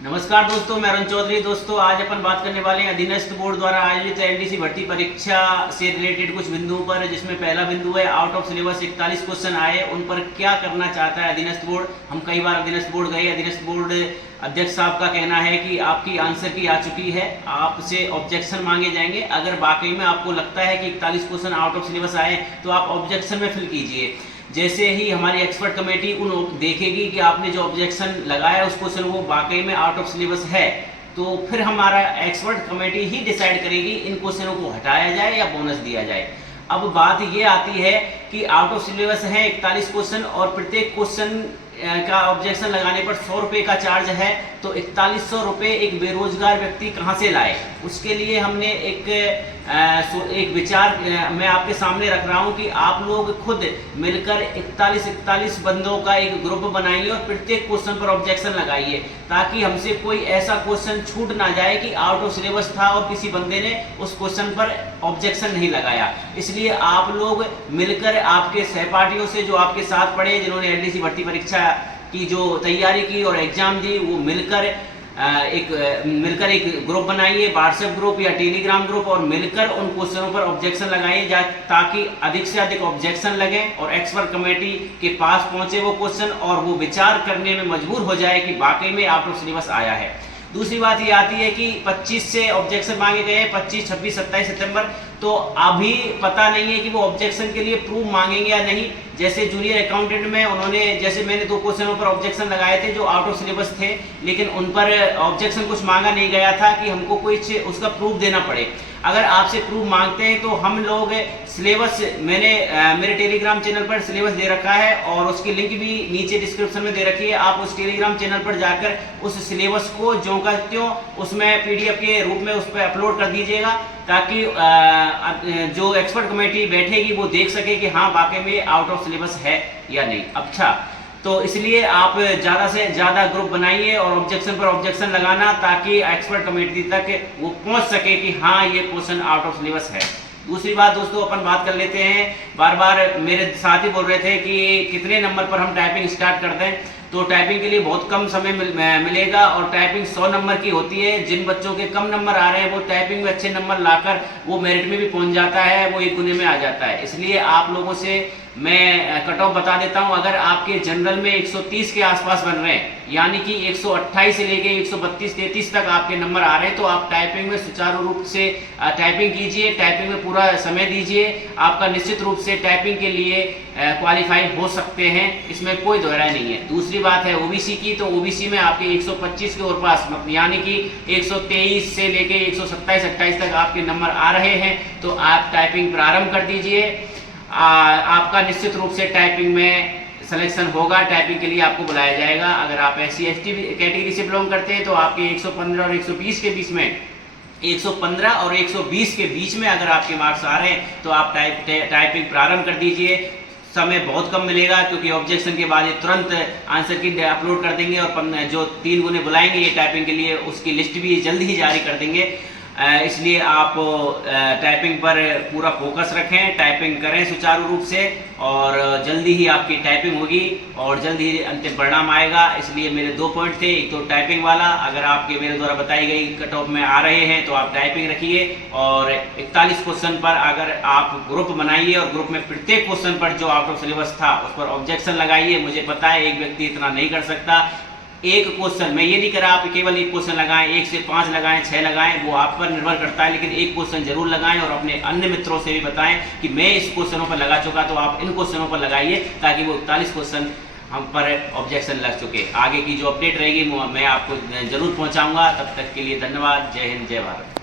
नमस्कार दोस्तों, मैं अरुण चौधरी। दोस्तों, आज अपन बात करने वाले हैं अधीनस्थ बोर्ड द्वारा आयोजित एलडीसी भर्ती परीक्षा से रिलेटेड कुछ बिंदुओं पर, जिसमें पहला बिंदु है आउट ऑफ सिलेबस 41 क्वेश्चन आए, उन पर क्या करना चाहता है अधीनस्थ बोर्ड। हम कई बार अधीनस्थ बोर्ड गए, अधीनस्थ बोर्ड अध्यक्ष साहब का कहना है कि आपकी आंसर की आ चुकी है, आपसे ऑब्जेक्शन मांगे जाएंगे। अगर वाकई में आपको लगता है कि 41 क्वेश्चन आउट ऑफ सिलेबस आए तो आप ऑब्जेक्शन में फिल कीजिए। जैसे ही हमारी एक्सपर्ट कमेटी उन देखेगी कि आपने जो ऑब्जेक्शन लगाया उस क्वेश्चन वो वाकई में आउट ऑफ सिलेबस है, तो फिर हमारा एक्सपर्ट कमेटी ही डिसाइड करेगी इन क्वेश्चनों को हटाया जाए या बोनस दिया जाए। अब बात ये आती है कि आउट ऑफ सिलेबस है 41 क्वेश्चन और प्रत्येक क्वेश्चन का ऑब्जेक्शन लगाने पर 100 रुपये का चार्ज है, तो 4100 रुपये एक बेरोजगार व्यक्ति कहाँ से लाए। उसके लिए हमने एक विचार मैं आपके सामने रख रहा हूं कि आप लोग खुद मिलकर 41 बंदों का एक ग्रुप बनाइए और प्रत्येक क्वेश्चन पर ऑब्जेक्शन लगाइए, ताकि हमसे कोई ऐसा क्वेश्चन छूट ना जाए कि आउट ऑफ सिलेबस था और किसी बंदे ने उस क्वेश्चन पर ऑब्जेक्शन नहीं लगाया। इसलिए आप लोग मिलकर आपके सहपाठियों से, जो आपके साथ पढ़े, जिन्होंने एलडीसी भर्ती परीक्षा की जो तैयारी की और एग्जाम दी, वो मिलकर एक ग्रुप बनाइए, व्हाट्सएप ग्रुप या टेलीग्राम ग्रुप, और मिलकर उन क्वेश्चनों पर ऑब्जेक्शन लगाइए ताकि अधिक से अधिक ऑब्जेक्शन लगे और एक्सपर्ट कमेटी के पास पहुंचे वो क्वेश्चन और वो विचार करने में मजबूर हो जाए कि वाकई में आउट ऑफ सिलेबस आया है। दूसरी बात ये आती है कि 25 से ऑब्जेक्शन मांगे गए, 25, 26, 27 सितंबर, तो अभी पता नहीं है कि वो ऑब्जेक्शन के लिए प्रूफ मांगेंगे या नहीं। जैसे जूनियर अकाउंटेंट में उन्होंने, जैसे मैंने 2 क्वेश्चनों पर ऑब्जेक्शन लगाए थे जो आउट ऑफ सिलेबस थे, लेकिन उन पर ऑब्जेक्शन कुछ मांगा नहीं गया था कि हमको कोई उसका प्रूफ देना पड़े। अगर आपसे प्रूफ मांगते हैं तो हम लोग सिलेबस, मैंने मेरे टेलीग्राम चैनल पर सिलेबस दे रखा है और उसकी लिंक भी नीचे डिस्क्रिप्शन में दे रखी है। आप उस टेलीग्राम चैनल पर जाकर उस सिलेबस को ज्यों का त्यों उसमें पीडीएफ के रूप में उस पर अपलोड कर दीजिएगा, ताकि जो एक्सपर्ट कमेटी बैठेगी वो देख सके कि हाँ वाकई में आउट ऑफ सिलेबस है या नहीं। अच्छा, तो इसलिए आप ज़्यादा से ज़्यादा ग्रुप बनाइए और ऑब्जेक्शन पर ऑब्जेक्शन लगाना, ताकि एक्सपर्ट कमेटी तक वो पहुंच सके कि हाँ ये क्वेश्चन आउट ऑफ सिलेबस है। दूसरी बात दोस्तों, अपन बात कर लेते हैं, बार बार मेरे साथी बोल रहे थे कि कितने नंबर पर हम टाइपिंग स्टार्ट कर दें, तो टाइपिंग के लिए बहुत कम समय मिलेगा और टाइपिंग 100 नंबर की होती है। जिन बच्चों के कम नंबर आ रहे हैं वो टाइपिंग में अच्छे नंबर लाकर वो मेरिट में भी पहुंच जाता है, वो 1 गुने में आ जाता है। इसलिए आप लोगों से मैं कट ऑफ बता देता हूं। अगर आपके जनरल में 130 के आसपास बन रहे हैं, यानी कि 128 से लेके 132-33 तक आपके नंबर आ रहे हैं, तो आप टाइपिंग में सुचारू रूप से टाइपिंग कीजिए, टाइपिंग में पूरा समय दीजिए। आपका निश्चित रूप से टाइपिंग के लिए क्वालिफाई हो सकते हैं, इसमें कोई दोहराई नहीं है। दूसरी बात है ओबीसी की, तो ओबीसी में आपके 125 के और पास, यानी कि 123 से लेके 127-28 तक आपके नंबर आ रहे हैं, तो आप टाइपिंग प्रारंभ कर दीजिए। आपका निश्चित रूप से टाइपिंग में सिलेक्शन होगा, टाइपिंग के लिए आपको बुलाया जाएगा। अगर आप SC/ST कैटेगरी से बिलोंग करते हैं तो आपके 115 और 120 के बीच में, 115 और 120 के बीच में अगर आपके मार्क्स आ रहे हैं तो आप टाइपिंग प्रारंभ कर दीजिए। समय बहुत कम मिलेगा क्योंकि ऑब्जेक्शन के बाद ये तुरंत आंसर की अपलोड कर देंगे और जो 3 गुने बुलाएंगे ये टाइपिंग के लिए, उसकी लिस्ट भी जल्द ही जारी कर देंगे। इसलिए आप टाइपिंग पर पूरा फोकस रखें, टाइपिंग करें सुचारू रूप से और जल्दी ही आपकी टाइपिंग होगी और जल्दी ही अंतिम परिणाम आएगा। इसलिए मेरे 2 पॉइंट थे, एक तो टाइपिंग वाला, अगर आपके मेरे द्वारा बताई गई कट ऑफ में आ रहे हैं तो आप टाइपिंग रखिए, और 41 क्वेश्चन पर अगर आप ग्रुप बनाइए और ग्रुप में प्रत्येक क्वेश्चन पर जो आउट ऑफ सिलेबस था उस पर ऑब्जेक्शन लगाइए। मुझे पता है एक व्यक्ति इतना नहीं कर सकता। एक क्वेश्चन, मैं ये नहीं कह रहा आप केवल एक क्वेश्चन लगाएं, 1 से 5 लगाएं, 6 लगाएं, वो आप पर निर्भर करता है, लेकिन एक क्वेश्चन जरूर लगाएं और अपने अन्य मित्रों से भी बताएं कि मैं इस क्वेश्चनों पर लगा चुका, तो आप इन क्वेश्चनों पर लगाइए ताकि वो 41 क्वेश्चन हम पर ऑब्जेक्शन लग चुके। आगे की जो अपडेट रहेगी मैं आपको जरूर पहुंचाऊंगा। तब तक के लिए धन्यवाद। जय हिंद, जय भारत।